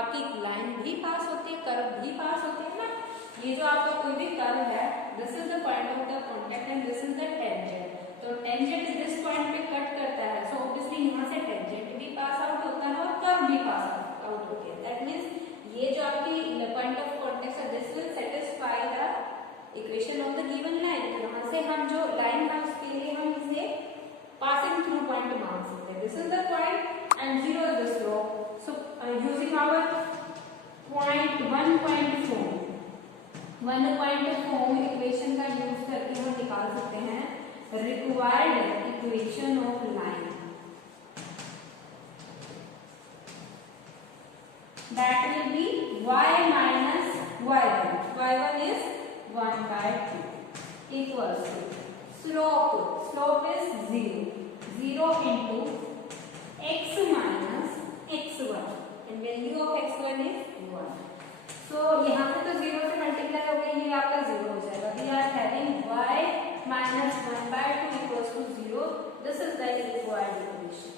आपकी लाइन भी पास होती है, कर्व भी पास होते हैं ना। ये जो आपका कोई भी कर्व है, this is the point of the contact and this is the tangent. तो टेंजेंट जिस पॉइंट पे कट करता है, सो ऑब्वियसली यहाँ से टेंजेंट भी पास आउट होता है और कर्व भी पास आउट होती है। दैट मीन्स ये जो आपकी पॉइंट ऑफ कॉन्टैक्ट है, this will satisfy the equation of the given line. यहाँ से हम जो लाइन है उसके लिए हम इसे पासिंग थ्रू पॉइंट मान सकते हैं। This is the point and zero is the slope. So using our point 1.4 equation का यूज करके हम निकाल सकते हैं required equation of line. That will be y minus y1. y1 is 1/2 equals to slope is 0 into x minus x1 and value of x1 is 1. So यहाँ पे तो 0 से मल्टीप्लाई हो गई, ये आपका 0 हो जाएगा। We are having y minus 1/2 equals to 0. This is the required equation.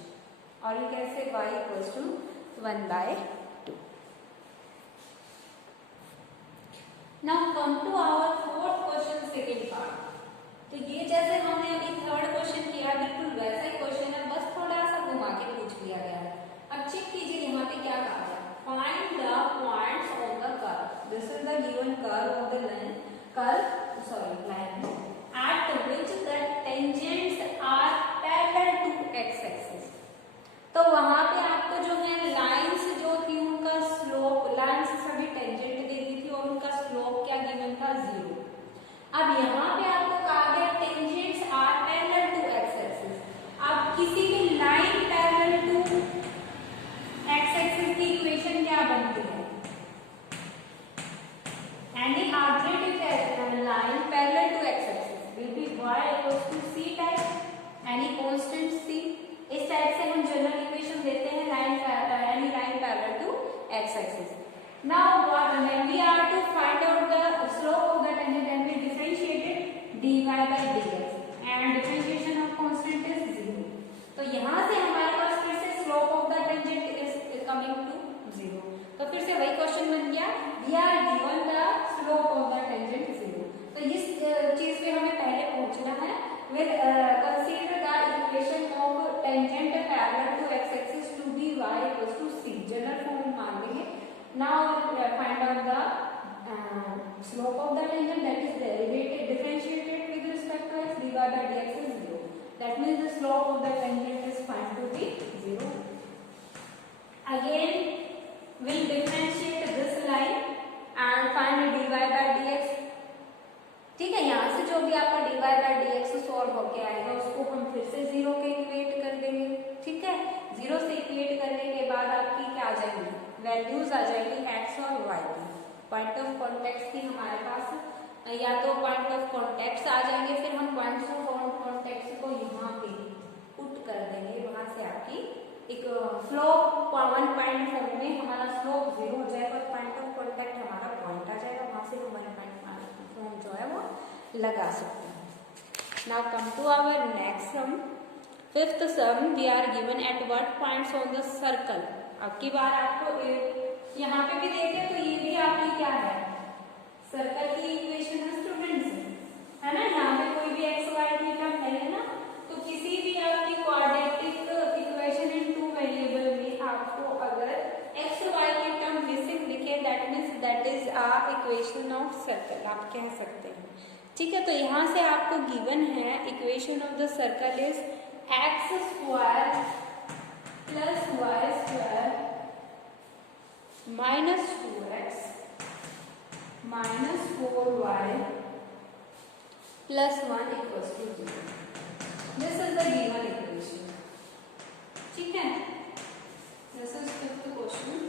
Or you can say y equals to 1/2. Now come to our fourth question, second part. तो ये जैसे हमने अभी थर्ड क्वेश्चन किया, बिल्कुल वैसा ही क्वेश्चन है, बस थोड़ा सा घुमा के पूछ लिया गया है। अब चेक कीजिए यहाँ पे क्या कहा है, find the points on the curve. This is the given curve of the line at which the tangents are parallel to x axis. तो वहां पे आपको जो है लाइंस जो थी उनका स्लोप, लाइंस सभी टेंजेंट दे दी थी और उनका स्लोप क्या गिवन था, 0। अब यहाँ पे आपको कहा गया tangents are parallel to x axis. अब किसी भी line parallel to x axis की इक्वेशन क्या बनती है, any arbitrary line parallel to x axis will be y equals to c type, any constant c। इस टाइप से हम जनरल इक्वेशन देते हैं any line parallel to x axis. Now when we are to find out the slope of the tangent and we differentiated dy by dx and differentiation of constant is 0. तो यहाँ से हमारे पास फिर से slope of the tangent is coming to 0. तो फिर से वही क्वेश्चन बन गया, we are given the slope of the tangent 0. तो इस चीज पे हमें पहले पहुंचना है। We'll consider the equation of tangent parallel to x axis to be y equals to c. General form मान लेंगे। Now find out the slope of the tangent, that is derivative differentiated with respect to x, dy by dx is 0. That means the slope of the tangent is found to be 0. Again we'll differentiate this line and find dy by dx. ठीक है, यहाँ से जो भी आपका dy by dx solve होके आएगा उसको हम फिर से 0 के इक्वेट कर देंगे। ठीक है, 0 से इक्वेट करने के बाद आपकी क्या आ जाएंगी, वैल्यूज आ जाएंगी x और y की। पॉइंट ऑफ कॉन्टेक्ट की हमारे पास या तो पॉइंट ऑफ कॉन्टेक्ट आ जाएंगे, फिर हम पॉइंट्स ऑफ कॉन्टेक्ट को यहाँ पे पुट कर देंगे। वहां से आपकी एक स्लोप 1.4 में हमारा स्लोप 0 हो जाएगा और पॉइंट ऑफ कॉन्टेक्ट हमारा पॉइंट आ जाएगा, वहां से हम 1.5 जो है वो लगा सकते हैं। Now come to our next sum, fifth sum. We are given at what points on the circle. अब की बार आपको यहाँ पे भी देखें तो ये भी आपकी क्या है, सर्कल की इक्वेशन है स्टूडेंट्स, है ना। यहाँ पे कोई भी एक्स वाई की टर्म है ना, तो किसी भी आपकी क्वाड्रेटिक इक्वेशन इन 2 वेरिएबल में आपको अगर एक्स वाई की टर्म मिसिंग दिखे, that means that is a equation of circle, आप कह सकते हैं। ठीक है, तो यहाँ से आपको गिवन है equation of the circle is x square plus y square minus 2x minus 4y plus 1 equals to 0. This is the given equation. ठीक है, this is fifth question.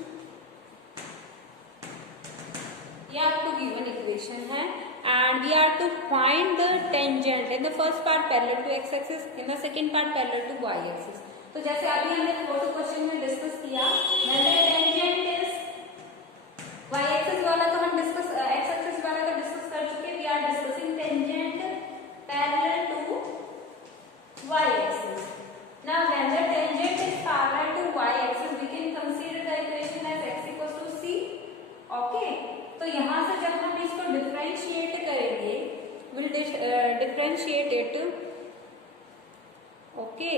ये आपको given equation है and we are to find the tangent in the first part parallel to x axis, in the second part parallel to y axis. तो जैसे अभी हमने fourth question में discuss किया, tangent y axis वाला तो हम डिस्कस, x एक्सिस वाला तो डिस्कस कर चुके। We are discussing tangent parallel to y axis. Now when the tangent is parallel to y axis we can consider the equation as x equals to differentiate करेंगे, will differentiate it, okay.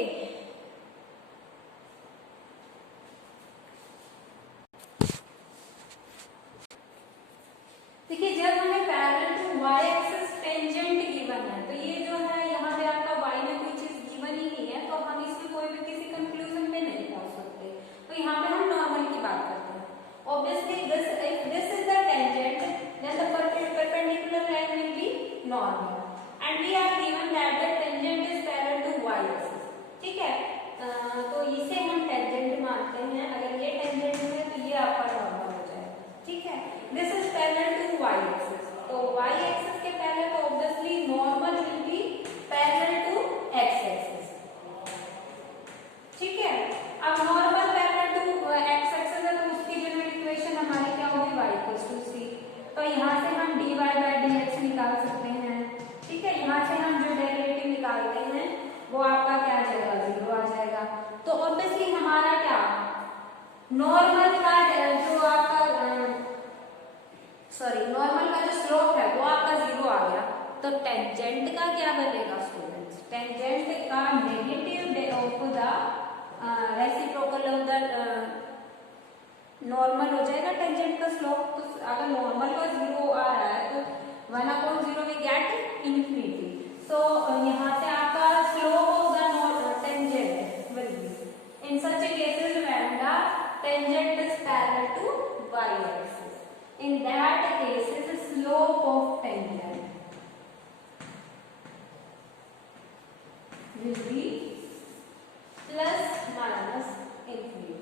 देखिए जब हमें parallel to y axis tangent given है, तो ये जो है यहाँ पे आपका वाई में कोई चीज गिवन ही नहीं है, तो हम इसमें कोई भी किसी कंक्लूजन पे नहीं पहुंच सकते। तो यहाँ पे हम नॉर्मल की बात करते हैं। Obviously if this is the tangent, then the perpendicular line will be normal, and we are given that the tangent is parallel to y axis, ठीक है। तो इसे हम टेंजेंट मानते हैं। अगर ये टेंजेंट है तो ये आपका नॉर्मल हो जाएगा, ठीक है। This is parallel to y axis, तो y एक्सिस के पैरेलल, तो obviously normal will be parallel to x axis, ठीक है। अब normal parallel to x axis है, तो उसकी जनरल इक्वेशन हमारी क्या होगी, y = c। तो यहाँ से हम dy by dx निकाल सकते हैं, ठीक है। यहाँ से हम जो डेरिवेटिव निकालते हैं वो आपका क्या आ जाएगा, 0 आ जाएगा। तो ऑब्वियसली हमारा क्या नॉर्मल का जो आपका नॉर्मल का जो स्लोप है वो आपका 0 आ गया। तो टेंजेंट का क्या बनेगा स्टूडेंट्स, टेंजेंट का negative of the reciprocal of the normal हो जाएगा टेंजेंट का स्लोप। तो अगर नॉर्मल का 0 आ रहा है तो 1/0 वी गेट इन्फिनिटी। सो यहाँ से आपका slope of the tangent will be in such cases when the tangent is parallel to y axis, in that case the slope of tangent will be plus minus infinity।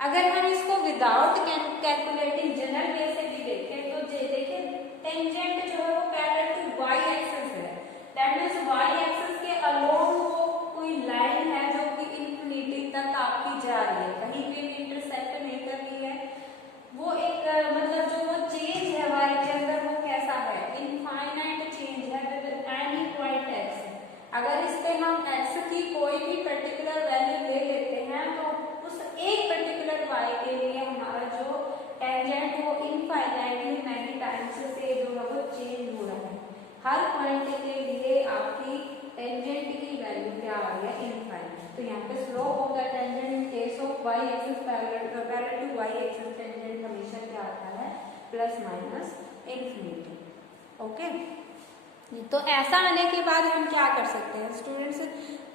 अगर हम इसको without calculating general वे से भी देखें तो देखिए tangent जो है वो पैरेलल टू y एक्सिस है, दैट मींस y एक्सिस के अलोंग वो कोई लाइन है जो कि इन्फिनिटी तक आपकी जा रही है, कहीं पे भी इंटरसेक्ट नहीं कर रही है। वो एक मतलब जो वो चेंज है y के अंदर वो कैसा है, इनफाइनाइट चेंज है विद एनी पॉइंट x। अगर इस पे हम x की कोई भी पर्टिकुलर वैल्यू ले लेते हैं तो उस एक पर्टिकुलर y के लिए हमारा जो टेंजेंट वो इनफाइनाइटली मैनी टाइम्स से जो है वो चेंज हो रहा है। हर पॉइंट के लिए आपकी टेंजेंट की वैल्यू क्या आ रही है, इनफाइनाइट। तो यहाँ पे slope of the tangent in case of y axis parallel to y axis tangent हमेशा क्या आता है, प्लस माइनस इन्फिनिटी, ओके। तो ऐसा आने के बाद हम क्या कर सकते हैं स्टूडेंट्स,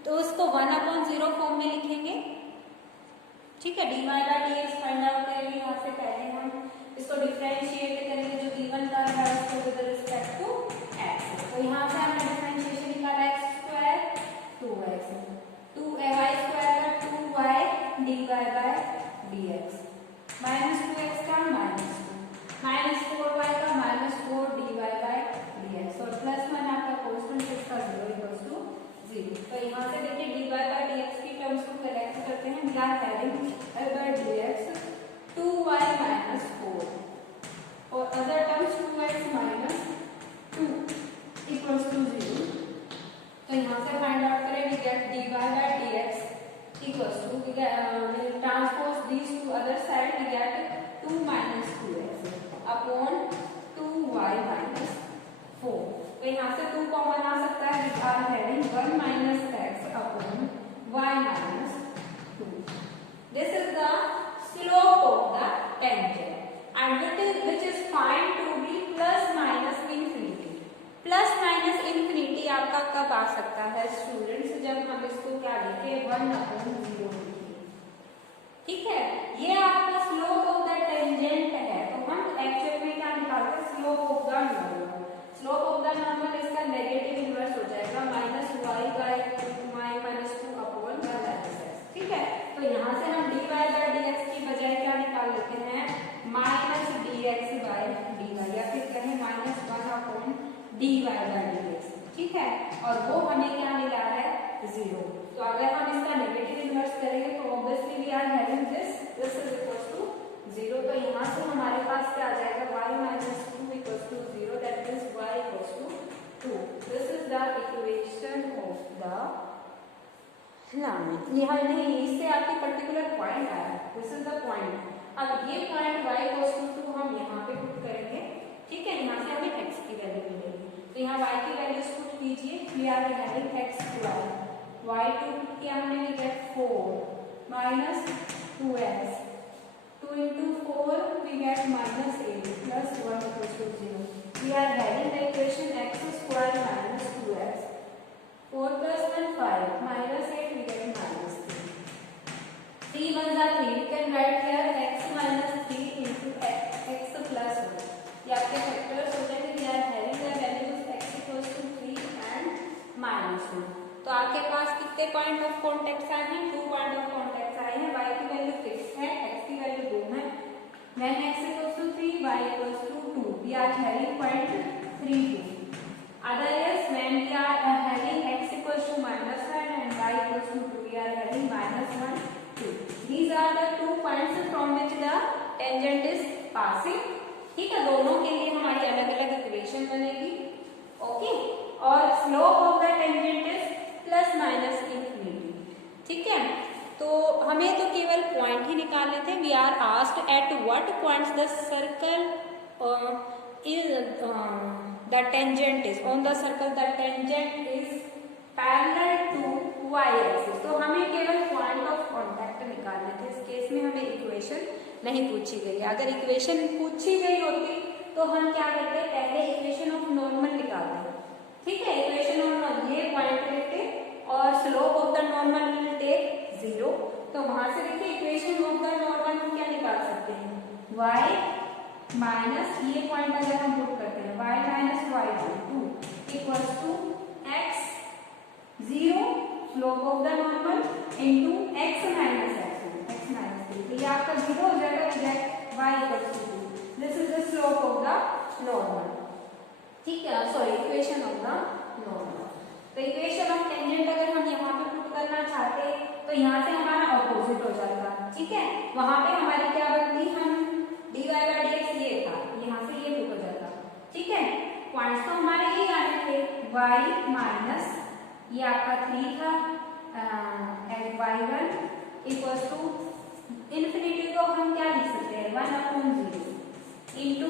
तो उसको 1/0 फॉर्म में लिखेंगे, ठीक है। dy by dx find out करेंगे, यहाँ से पहले हम इसको डिफरेंशिएट करेंगे जो गिवन कर रहा है उसको विद रिस्पेक्ट टू x। तो यहाँ से हमने डिफरेंशिएशन निकाला x² 2x, 2y² का 2y dy by dx, -2x का -2 -4y का -4 dy by dx, और +1 आपका कांस्टेंट इसका 0 = 0। तो यहाँ से देखिए dy by dx की टर्म्स को कलेक्ट करते हैं, we are having by dx 2y - 4 और अदर टर्म्स 2x - 2 = 0। तो यहाँ से फाइंड आउट करें, we get dy by dx equals to, we will transpose these to other side, we get 2 - 2x upon 2y - 4। तो यहाँ से 2 कॉमन आ सकता है, we are having 1 - x upon y - 2। This is the slope of the tangent and which is found to be plus minus infinity। Plus minus infinity आपका कब आ सकता है students, जब हम इसको क्या लिखे 1/0 लिखे, ठीक है। ये आपका स्लोप ऑफ द टेंजेंट है, तो हम एक्चुअल में क्या निकालते हैं, slope of the normal. Slope of the normal इसका नेगेटिव इनवर्स हो जाएगा -y - 2 अपॉन x, ठीक है। तो यहाँ से हम dy by dx की बजाय क्या निकाल लेते हैं, -dx by dy, या फिर कहें -1 अपॉन dy by dx, ठीक है। और वो हमें क्या मिला है, 0। तो अगर हम इसका नेगेटिव इनवर्स करेंगे तो obviously we are having this is equal to 0। तो यहाँ से हमारे पास क्या आ जाएगा, y - 2 = 0, that means y = 2। This is the equation of the line. यहाँ नहीं, इससे आपकी पर्टिकुलर पॉइंट आया, दिस इज द पॉइंट। अब ये पॉइंट y = 2 हम यहाँ पे पुट करेंगे, ठीक है। यहाँ से हमें x की यहाँ y की वैल्यूज पुट कीजिए, we are having x square, y2 किया हमने, we get 4 minus 2x, 2 into 4 we get minus 8 plus 1 equals to 0. We are having the equation x square minus 2x, 4 plus 1 5 minus 8 we get minus 3. 3 1s are 3. We can write here x minus 3 into x plus 1. ये आपके factors हो जाएंगे. We are having the values x equals to 3 and minus 1. तो आपके पास कितने point of contact आए हैं? 2 point of contact आए हैं. y की वैल्यू फिक्स है, x की वैल्यू 2 है. When x equals to 3, y equals to 2. We are having point 3 2. Other is when we are having x equals to minus 1 and y equals to 2, we are having minus 1 2. These are the 2 points from which the tangent is passing. ठीक है, दोनों के लिए हमारी अलग अलग equation बनेगी. Okay, और slope of the tangent is plus minus infinity. ठीक है, तो हमें तो केवल पॉइंट ही निकालने थे. We are asked at what points the circle is the tangent is on the circle, the tangent is parallel to y axis. तो हमें केवल पॉइंट ऑफ कांटेक्ट निकालने थे. इस केस में हमें इक्वेशन नहीं पूछी गई. अगर इक्वेशन पूछी गई होती तो हम क्या करते, पहले इक्वेशन ऑफ नॉर्मल निकालते. ठीक है, इक्वेशन ऑफ नॉर्मल, ये पॉइंट लेते और slope of the normal will take 0. तो वहां से देखिए इक्वेशन ऑफ द नॉर्मल हम क्या निकाल सकते हैं, y माइनस, ये पॉइंट अगर हम पुट करते हैं y minus y2 equals to x 0 slope of the normal into x minus x minus 3. तो ये आपका 0 हो जाएगा, y equals to 2. This is the slope of the normal. ठीक है, sorry, equation of the normal. तो इक्वेशन ऑफ टेंजेंट अगर हम यहाँ पे पुट करना चाहते तो यहाँ से हमारा अपोजिट हो जाता. ठीक है, वहां पे हमारी क्या बनती, हम dy by dx ये था, यहाँ से ये पुट हो जाता. ठीक है, पॉइंट्स तो हमारे ये आने थे, y माइनस ये आपका 3 था, y1 इक्वल्स टू इन्फिनिटी को हम क्या लिख सकते हैं, 1/0 into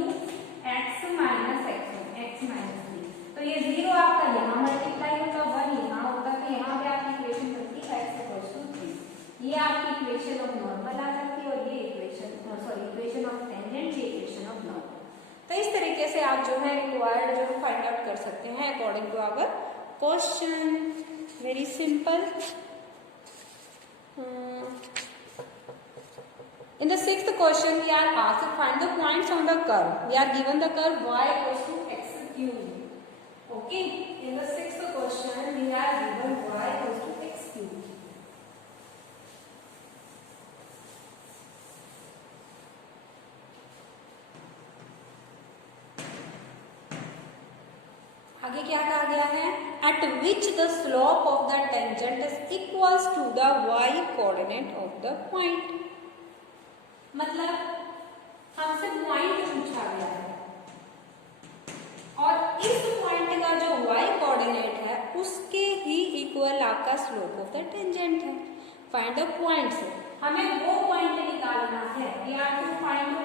x minus x minus 3. तो ये 0 आपका यहाँ मल्टीप्लाई होता, 1 यहाँ होता, तो यहाँ पे आपकी इक्वेशन बनती x इक्वल्स टू 3. ये आपकी इक्वेशन ऑफ नॉर्मल आ जाती है और ये इक्वेशन ऑफ टेंजेंट, ये इक्वेशन ऑफ नॉर्मल. तो इस तरीके से आप जो है रिक्वायर्ड जो है फाइंड आउट कर सकते हैं according to our question. Very simple. In the 6th question, we are asked to find the points on the curve. We are given the curve y equals to x cube. Okay. In the 6th question, we are given y equals to x cube. आगे क्या कहा गया है, at which the slope of the tangent is equals to the y coordinate of the point. मतलब हमसे point पूछा गया है और इस पॉइंट का जो y कोऑर्डिनेट है उसके ही इक्वल आपका स्लोप ऑफ द टेंजेंट है. फाइंड द पॉइंट्स, हमें वो पॉइंट निकालना है. We are to find the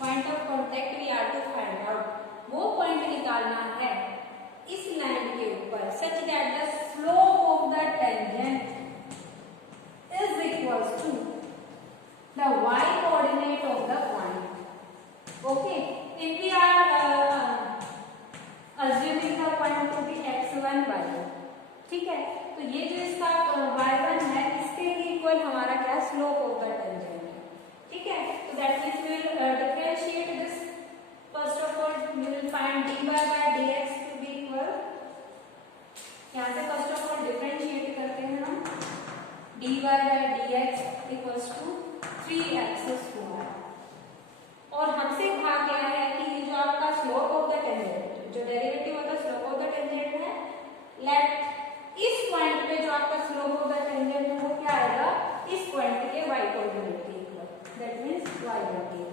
point of contact. We are to find out, वो पॉइंट निकालना है इस लाइन के ऊपर such that the slope of the tangent is equals to the y coordinate of the point. Okay, if we are assuming the point to be x1 y1. ठीक है, तो ये जो इसका y1 है इसके ही इक्वल हमारा क्या स्लोप ऑफ द टेंजेंट है. ठीक है, तो that means we will differentiate this. First of all we will find dy by dx to be equal. यहाँ से फर्स्ट ऑफ ऑल डिफरेंशिएट करते हैं हम. dy by dx equals to 3x square. और हमसे कहा गया है कि जो आपका स्लोप ऑफ द टेंजेंट, जो derivative of the slope of the tangent है, लेट इस पॉइंट पे जो आपका स्लोप ऑफ द टेंजेंट है वो क्या आएगा, इस पॉइंट के y कोऑर्डिनेट के इक्वल. That means y1.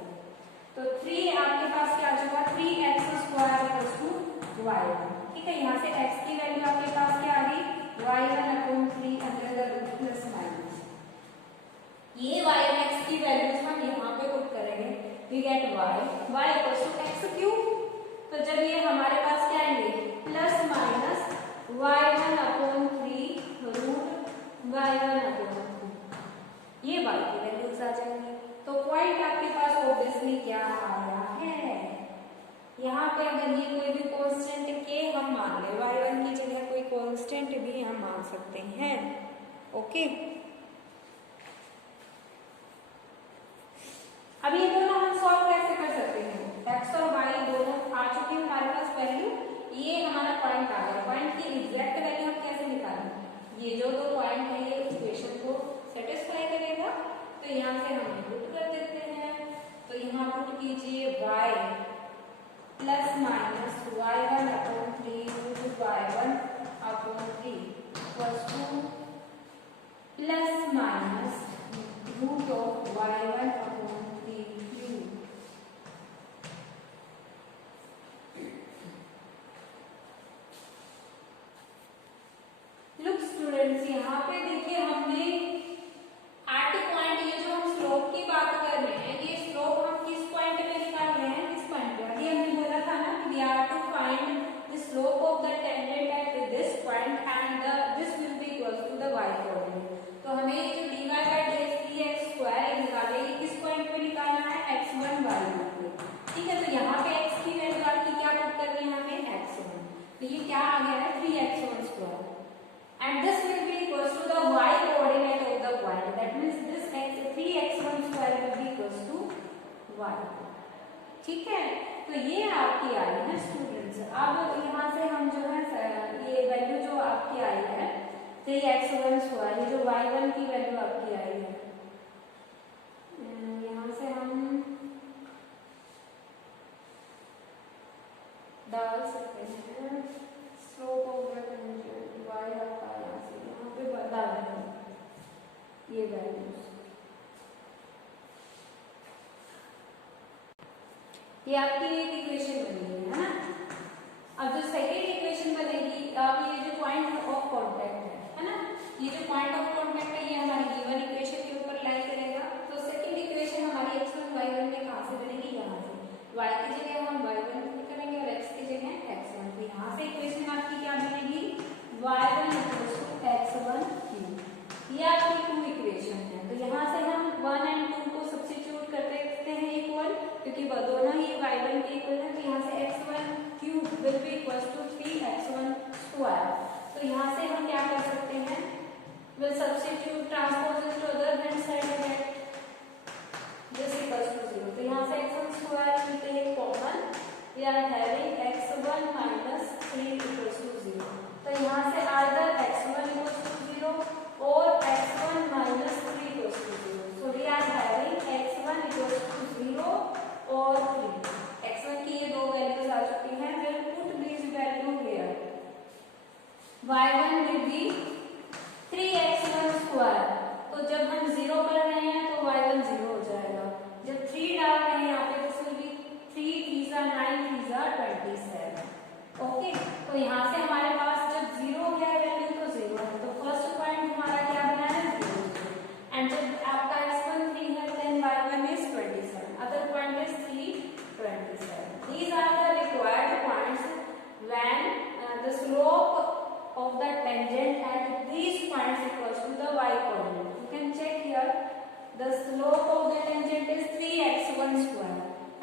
तो 3 आपके पास क्या आ जाएगा, 3x square equals to y1. ठीक है, यहाँ से x की वैल्यू आपके पास क्या आ गई, y1/3 under the root plus minus. ये y और x की वैल्यूज हम यहाँ पे पुट करेंगे. We get y equals to x cube. तो जब ये हमारे पास क्या y1/2, ये y की वैल्यूज आ जाएंगी। तो पॉइंट आपके पास ऑब्वियसली क्या आया है, यहाँ पे अगर ये कोई भी कांस्टेंट के हम मान ले, y1 की जगह कोई कांस्टेंट भी हम मान सकते हैं। ओके, अब ये दोनों हम सॉल्व कैसे कर सकते हैं, x और y दोनों आ चुके हैं हमारे पास वैल्यू, ये हमारा पॉइंट आ गया। पॉइंट की एग्जैक्ट वैल्यू हम कैसे निकालें, ये जो दो पॉइंट है ये इक्वेशन को सेटिस्फाई करेगा, तो यहाँ से हम पुट कर देते हैं। तो यहाँ पुट कीजिए y plus minus y1/3 y1/3 equals to plus minus root of y1/3 cube. Look students, यहाँ पे देखिए हमने एट पॉइंट, ये जो हम स्लोप की बात कर रहे हैं, ये स्लोप हम किस पॉइंट पे निकाल रहे हैं, किस पॉइंट पे, अभी हमने बोला था ना कि we are to find the slope of the tangent at this point and this will be equal to the y coordinate. तो हमें ये जो dy बाय dx निकाले, ये किस पॉइंट पे निकालना है, x1 y1 पे। ठीक है, तो यहाँ पे x की वैल्यू आपकी क्या पुट करनी है हमें, x1, तो ये क्या आ गया है 3x1² and this will be equals to the y coordinate of the point, that means this 3x1² will be equals to y। ठीक है, तो ये आपकी आई है स्टूडेंट्स। अब यहाँ से हम जो है ये वैल्यू जो आपकी आई है 3x1², ये जो y1 की वैल्यू आपकी आई है, यहाँ से हम डाल सकते हैं slope of the tangent y आपका यहाँ से यहाँ पे बता रहे हैं ये वैल्यूज, ये आपकी एक इक्वेशन बनी है ना। अब जो सेकेंड इक्वेशन बनेगी, अब ये जो पॉइंट ऑफ कांटेक्ट है ना, ये जो पॉइंट ऑफ कांटेक्ट है ये हमारी गिवन इक्वेशन के ऊपर लाई करेगा। तो सेकेंड इक्वेशन हमारी x1 y1 में कहाँ से बनेगी, यहाँ से y की जगह हम y1 करेंगे और x की जगह x1। तो यहाँ से इक्वेशन आपकी क्या बनेगी, y1 = x1 ये आपकी टू इक्वेशन है। तो यहाँ से हम 1 और 2 को सब्स्टिट्यूट कर देते हैं इक्वल, क्योंकि दोनों ही y1 के इक्वल है। तो यहाँ से x1³ will be equals to 3x1²। तो यहाँ से हम क्या कर सकते हैं, will substitute transpose to other hand side get this equals to 0। तो यहाँ से x1² लेते हैं common, we are having x1 - 3 equals to 0। तो यहाँ से आइदर x1 इक्वल्स टू 0 और x1 - 3 equals to 0। So we are having x1 equals to 0 और 3। x1 की ये दो वैल्यूज आ चुकी हैं, will put this value here, y1 will be 3x1²। तो जब हम 0 कर रहे हैं तो y1 0 हो जाएगा, जब 3 डाल रहे हैं यहाँ पे तो विल बी 3 3 9 3 27। ओके, तो यहाँ से हमारे पास जब 0 है वैल्यू तो 0 है, तो फर्स्ट पॉइंट हमारा क्या बना है 0। एंड जब आपका x1 3 है देन y1 is 27, अदर पॉइंट is 3 27। These are the required points when the slope of the tangent at these points equals to the y coordinate. You can check here, the slope of the tangent is 3x1²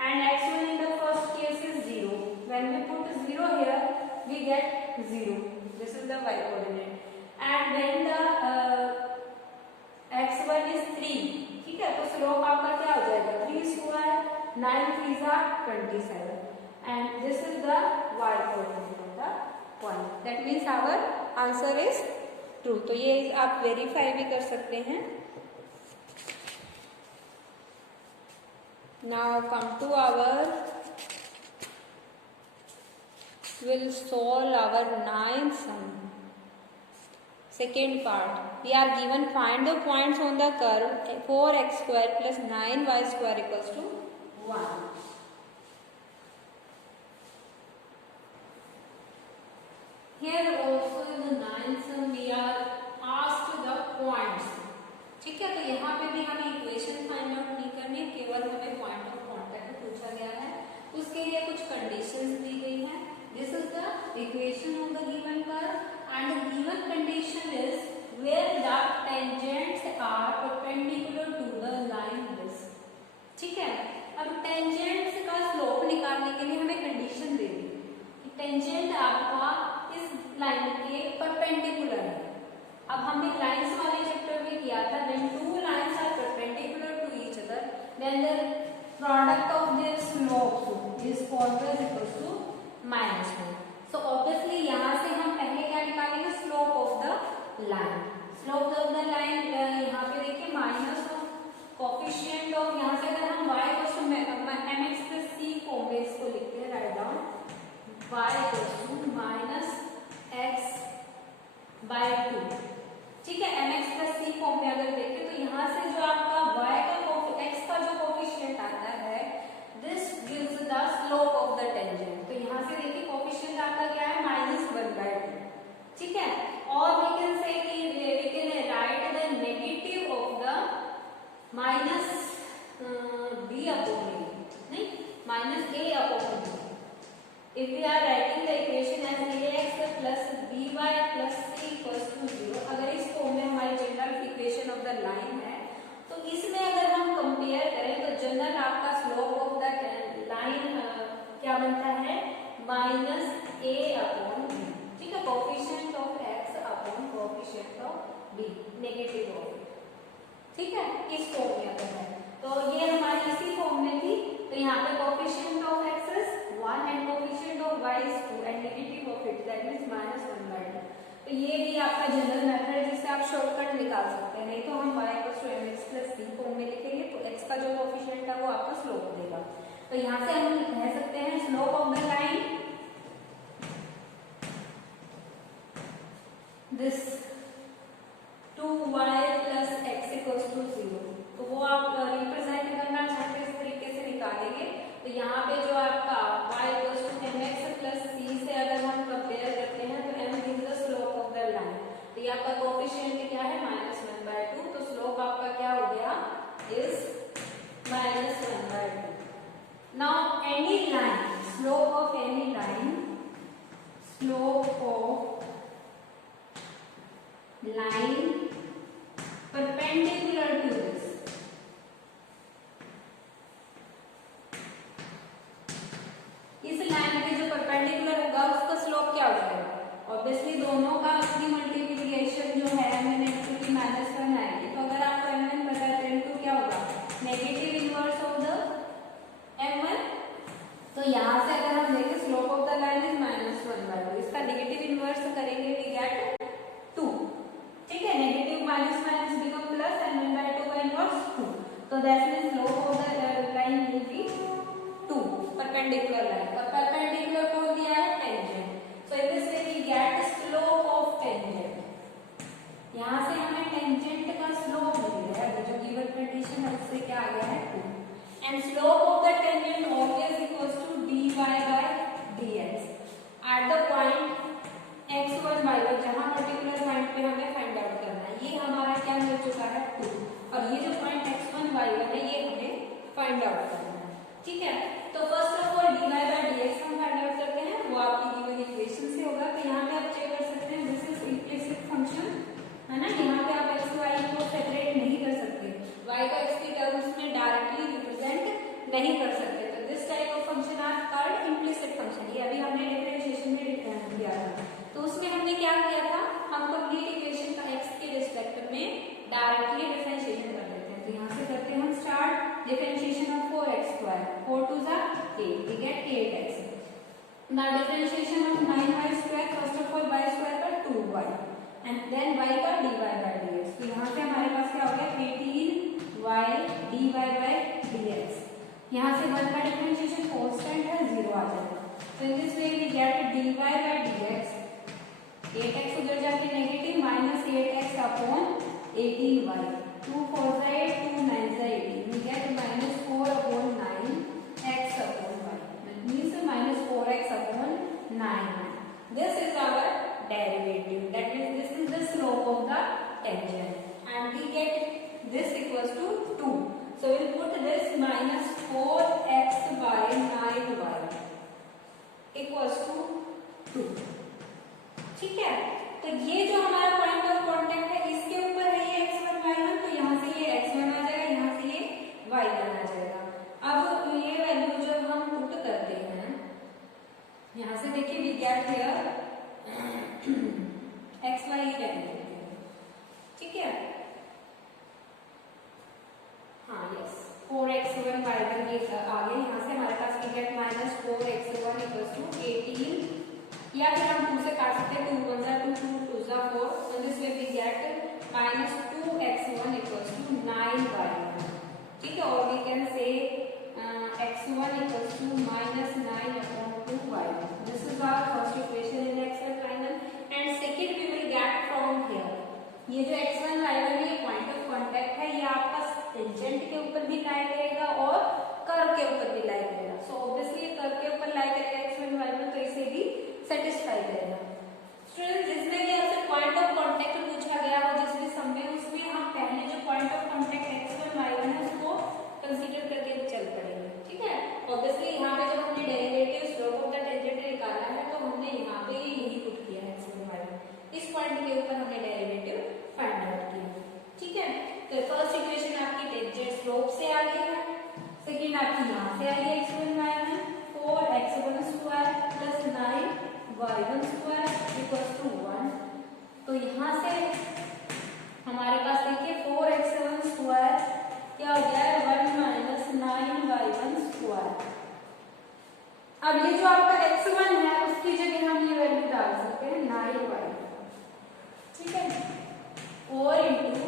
and x1 in the first case is 0. When we put 0 here, we get 0. This is the y coordinate. And when the x1 is 3, ठीक है, तो slope आपका क्या हो जाएगा 3², 9 3 27, and this is the y coordinate of the point. That means our answer is true. तो ये आप वेरीफाई भी कर सकते हैं। Now come to our, will solve our 9th sum. Second part, we are given find the points on the curve 4x² plus 9y² equals to 1. Here also in the 9th sum we are asked the points. ठीक है, तो यहाँ पे भी हमें equation find out नहीं करनी, केवल हमें पॉइंट ऑफ कांटेक्ट पूछा गया है, उसके लिए कुछ कंडीशंस दी गई हैं। This is the equation of the given curve and the given condition is where the के लिए हमें कंडीशन दे दी कि टेंजेंट आपका इस लाइन के परपेंडिकुलर है। अब हमने लाइंस वाले चैप्टर में किया था, when two lines are perpendicular to each other then the product of their slopes is always equal to -1। So obviously यहाँ से हम पहले क्या निकालेंगे, slope of the line. Slope of the line यहाँ पे देखिए माइनस ऑफ कोफिशिएंट ऑफ, यहाँ से अगर हम y equal to mx plus c form में इसको लिखते हैं, write down y equal to minus x by 2, ठीक है। mx प्लस c फॉर्म में अगर देखें तो यहाँ से जो आपका y का x का जो कोफिशिएंट आता है, this gives the slope of the tangent. तो यहाँ से देखिए कोफिशिएंट आपका क्या है, -1/2, ठीक है। और वी कैन से कि we can write the negative of the minus b upon a, नहीं minus a upon b। If we are writing the equation as ax plus by plus c equals to 0, अगर इस form में हमारी general equation of the line है, तो इसमें अगर हम कंपेयर करें तो जनरल आपका स्लोप ऑफ द लाइन क्या बनता है, -a अपॉन b, ठीक है। Coefficient of x upon coefficient of b, negative of, ठीक है, इस फॉर्म में अगर है तो ये हमारी इसी फॉर्म में थी। तो यहाँ पे coefficient of x is 1 and coefficient of y is 2 and negative of it that means -1/2। तो ये भी आपका जनरल मेथड है जिससे आप शॉर्टकट निकाल सकते हैं। नहीं तो हम y mx plus c form में लिखेंगे तो x का जो कोफिशिएंट है वो आपका स्लोप देगा। तो यहाँ से हम कह सकते हैं slope of the line this 2y plus x equals to 0। तो वो आप रिप्रेजेंट करना चाहते हैं इस तरीके से निकालेंगे। तो यहाँ पे जो आपका y equals to mx plus c से अगर हम कंपेयर करते हैं तो m gives the slope of the line. तो ये आपका कोफिशिएंट क्या है, -1/2, तो स्लोप आपका क्या हो गया, is -1/2। Now any line, slope of any line, slope of line perpendicular to this, इस लाइन के जो परपेंडिकुलर होगा उसका स्लोप क्या हो जाएगा, ऑब्वियसली दोनों का अपनी मल्टीप्लिकेशन जो है मैंने एक्चुअली -1 आएगी। तो अगर आपको m1 पता है तो m2 क्या होगा, negative inverse of the m1। तो यहाँ से अगर हम देखें slope of the line is -1/2, इसका नेगेटिव इनवर्स करेंगे वी गेट 2, ठीक है। Negative minus minus become plus and 1/2 का इनवर्स 2। तो that means slope of the line will be 2, perpendicular line. और परपेंडिकुलर कौन दिया है, tangent. So in this way we get slope of tangent. यहाँ से हमें टेंजेंट का स्लोप मिल गया है, जो गिवन कंडीशन है उससे क्या आ गया है, 2। And slope of the tangent always equals to dy by dx at the point x1 y1, जहां पर्टिकुलर पॉइंट पे हमें फाइंड आउट करना है। ये हमारा क्या मिल चुका है, 2, और ये जो पॉइंट x1 y1 है ये हमें फाइंड आउट करना है, ठीक है। तो first of all dy by dx हम फाइंड आउट करते हैं, वो आपकी गिवन इक्वेशन से होगा। तो यहाँ पे आप चेक कर सकते हैं, दिस इज इम्प्लिसिट फंक्शन है ना। यहाँ पे आप x y को सेपरेट नहीं कर सकते, y को x के टर्म्स में डायरेक्टली रिप्रेजेंट नहीं कर सकते। तो this type of function are called implicit function. ये अभी हमने डिफरेंशिएशन में किया था। तो उसमें हमने क्या किया था, हम कंप्लीट इक्वेशन का x के रिस्पेक्ट में डायरेक्टली डिफरेंशिएशन कर देते हैं। तो यहाँ से करते हैं हम स्टार्ट डिफरेंशिएशन ऑफ 4x², 4 2 जा 8, we get 8x। Now differentiation of 9y², first of all y² पर 2y एंड देन y का dy by dx। तो यहाँ से हमारे पास क्या हो गया, 18y dy by dx। यहाँ से 1 का डिफरेंशिएशन कांस्टेंट है, 0 आ जाएगा। तो in this way we get dy by dx, 8x उधर जाके नेगेटिव, -8x अपॉन 18y, 2 4 जा 8, 2 9 जा 18, we get -4 upon 9x upon y, that means -4x upon 9y। This is our derivative, that means this is the slope of the tangent and we get this equals to 2। So we'll put this -4x by 9y equals to 2, ठीक है। तो ये जो हमारा point of contact है इसके ऊपर है ये x1 y1, तो यहाँ से ये x1 आ जाएगा, यहाँ से ये y1 आ जाएगा। अब ये वैल्यू जब हम पुट करते हैं यहाँ से देखिए we get here x y tangent, ठीक है। हाँ यस 4x1 y1 ये आगे यहाँ से हमारे पास we get minus 4x1 equals to 18, या फिर हम 2 से काट सकते हैं, 2 1 जा 2 2 2 जा 4, so this way we get minus 2x1 equals to 9y1, ठीक है। और we can say x1 equals to minus 9 upon 2y1. This is our first equation in x1 y1, and second we will get from here. ये जो x1 y1 है ये point of contact है, ये आपका टेंजेंट के ऊपर भी लाई करेगा और कर्व के ऊपर भी लाई करेगा। सो ऑब्वियसली कर्व के ऊपर लाई करेगा x1 y1, तो इसे भी सेटिस्फाई करेगा। स्टूडेंट जिसमें भी आपसे पॉइंट ऑफ कांटेक्ट पूछा गया हो जिस भी सम में, उसमें हम पहले जो point of contact x1 y1 है उसको कंसीडर करके चल पड़ेंगे, ठीक है। ऑब्वियसली यहाँ पे जब हमने derivative slope of the tangent निकाला है तो हमने यहाँ पे यही पुट किया है x1 y1, इस पॉइंट के ऊपर हमने डेरिवेटिव फाइंड आउट किया, ठीक है। तो फर्स्ट इक्वेशन आपकी टेंजेंट स्लोप से आ गई है, सेकंड आपकी यहाँ से आई है x1 y1 4x1 square plus 9y1 square equals to 1। तो यहाँ से हमारे पास देखिए 4x1 स्क्वायर क्या हो गया है 1 माइनस 9y1 स्क्वायर। अब ये जो आपका x1 है उसकी जगह हम ये वैल्यू डाल सकते हैं 9y1, ठीक है। 4 इंटू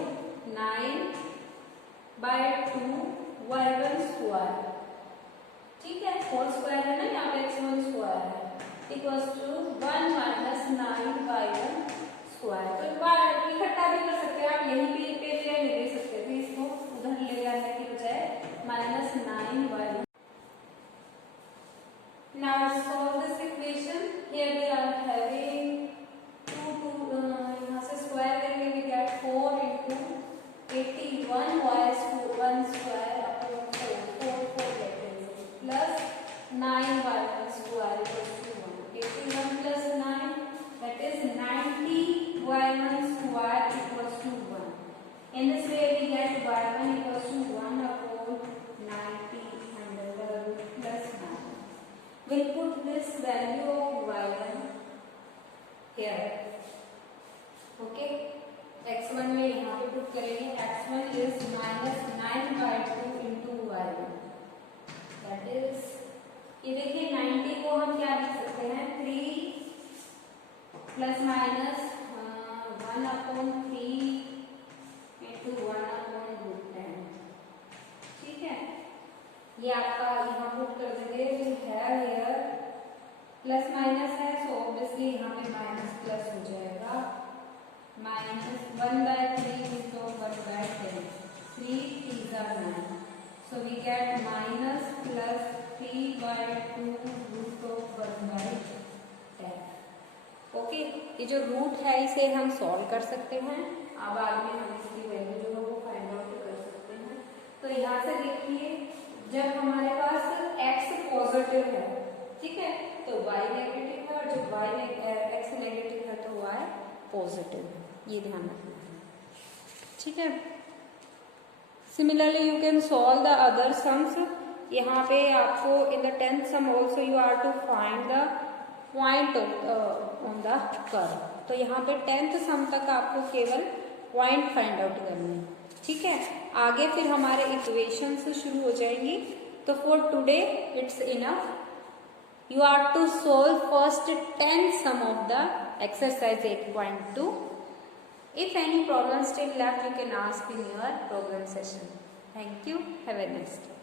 9/2y1 स्क्वायर, ठीक है। 4 स्क्वायर है ना, यहाँ पे x1 स्क्वायर है, equals to 1 minus 9y1 square. तो इकट्ठा भी कर सकते हैं आप, यहीं पे ले सकते थे, इसको उधर ले जाने की बजाय minus 9y1। Now solve this equation. Here we are having 2 यहाँ से स्क्वायर करेंगे we get 4 into 81y1 square upon 4 लेते हैं plus 9y1 square equals to 1. 81 plus 9 that is 90y1 square equals to 1. In this way we get y1 equals to 1 upon 90 under the root plus 9. We'll put this value of y1 here. Okay. x1 में यहाँ पे put करेंगे, x1 is minus 9/2 into y1. That is, ये देखिए 90 को हम क्या लिख सकते हैं 3 plus minus 1 upon 3 into 1 upon root 10, ठीक है। ये आपका यहाँ पुट कर देंगे, will have here plus minus है, सो ऑब्वियसली यहाँ पे माइनस प्लस हो जाएगा, minus 1/3 into 1/10, 3 3 9, so we get minus plus 3/2 root of 1/10. Okay, ये जो रूट है इसे हम सॉल्व कर सकते हैं। अब बाद में हम इसकी वैल्यू जो है वो फाइंड आउट कर सकते हैं। तो यहाँ से देखिए जब हमारे पास x पॉजिटिव है, ठीक है, तो y नेगेटिव है, और जब x नेगेटिव है तो y पॉजिटिव है, ये ध्यान रखना है, ठीक है। Similarly you can solve the other sums. यहाँ पे आपको in the 10th sum also you are to find the point on the curve. तो यहाँ पे 10th सम तक आपको केवल पॉइंट फाइंड आउट करना है, ठीक है। आगे फिर हमारे इक्वेशंस शुरू हो जाएंगी। तो for today it's enough, you are to solve first 10th sum of the exercise 8.2. If any problem still left, you can ask in your program session. Thank you. Have a nice day.